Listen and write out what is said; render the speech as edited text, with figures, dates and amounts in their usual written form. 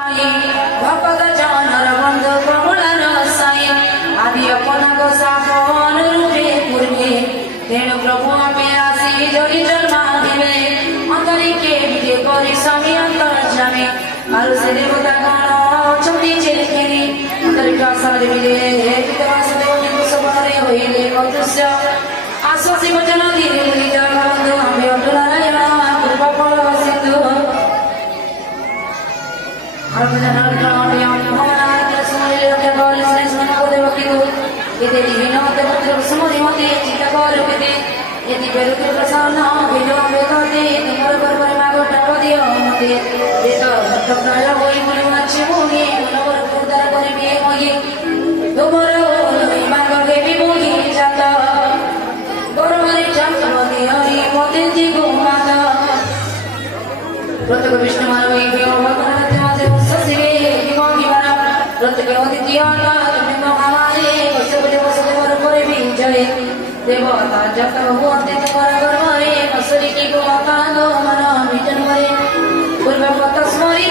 भक्त जनर बन्धु प्रमुलार साई आदि अपनाको साफन रूपे पूर्वे तेणु प्रभु आमे आसी जोड़ी जन्मा दिवे अंतरिके विजय करी स्वामी अंतर्जामी आरु से देवता गण अछंती चिलिकेनी अंतरिक आसने विजय पितवासुदेव निकुशवरे होइले अदृश्य आश्वासी वचन धीरे मुनि जगबन्धु आमे अटल नारायण कृपा फल सिंधु प्रत्येक विष्णु मानव देवता जत हुअते तुम्हारा गर्भरे मसुरी की गोमाकानो मन विजन मरे पूर्व पत स्मरी